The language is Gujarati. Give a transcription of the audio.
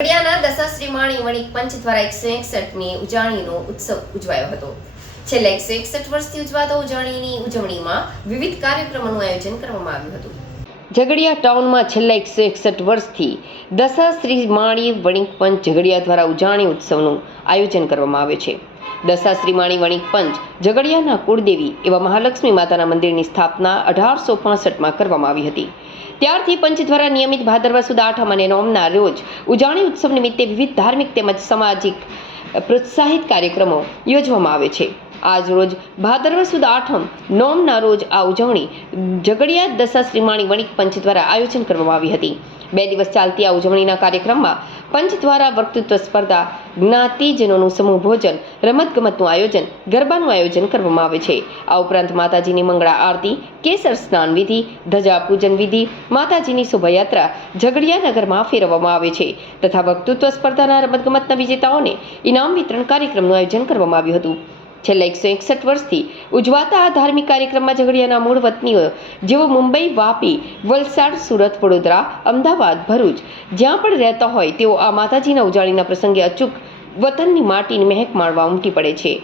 પડિયાના દશાશ્રી માણી વણિક પંચ દ્વારા એકસો એકસઠમી ઉજાણીનો ઉત્સવ ઉજવાયો હતો. છેલ્લા એકસો એકસઠ વર્ષથી ઉજવાતો ઉજાણીની ઉજવણીમાં વિવિધ કાર્યક્રમોનું આયોજન કરવામાં આવ્યું હતું. ઝઘડિયા ટાઉનમાં છેલ્લા એકસો એકસઠ વર્ષથી દશાશ્રી માણી વણિક પંચ ઝઘડિયા દ્વારા ઉજાણી ઉત્સવનું આયોજન કરવામાં આવે છે. દશાશ્રી માણી વણિક પંચ ઝઘડિયાના કુળદેવી એવા મહાલક્ષ્મી માતાના મંદિરની સ્થાપના અઢારસો પાસઠમાં કરવામાં આવી હતી. ત્યારથી પંચ દ્વારા નિયમિત ભાદરવા સુદ આઠમ અને નોમના રોજ ઉજાણી ઉત્સવ નિમિત્તે વિવિધ ધાર્મિક તેમજ સામાજિક પ્રોત્સાહિત કાર્યક્રમો યોજવામાં આવે છે. આજ રોજ ભાદરવ સુદ આઠમ, નોમના રોજ આ ઉજવણી ઝઘડિયા દશા શ્રીમાણી વણિક પંચ દ્વારા આયોજન કરવામાં આવી હતી. બે દિવસ ચાલતી આ ઉજવણીના કાર્યક્રમમાં પંચ દ્વારા વક્તૃત્વ સ્પર્ધા, જ્ઞાતિજનોનું સમૂહ ભોજન, રમતગમતનું આયોજન, ગરબાનું આયોજન કરવામાં આવે છે. આ ઉપરાંત માતાજીની મંગળા આરતી, કેસર સ્નાન વિધિ, ધજા પૂજન વિધિ, માતાજીની શોભાયાત્રા ઝઘડિયા નગરમાં ફેરવવામાં આવે છે. તથા વક્તૃત્વ સ્પર્ધાના રમતગમતના વિજેતાઓને ઇનામ વિતરણ કાર્યક્રમનું આયોજન કરવામાં આવ્યું હતું. છેલ્લા એકસો એકસઠ વર્ષથી ઉજવાતા આ ધાર્મિક કાર્યક્રમમાં ઝઘડિયાના મૂળ વતનીઓ, જેઓ મુંબઈ, વાપી, વલસાડ, સુરત, વડોદરા, અમદાવાદ, ભરૂચ, જ્યાં પણ રહેતા હોય તેઓ આ માતાજીના ઉજાણીના પ્રસંગે અચૂક વતનની માટીની મહેક માણવા ઉમટી પડે છે.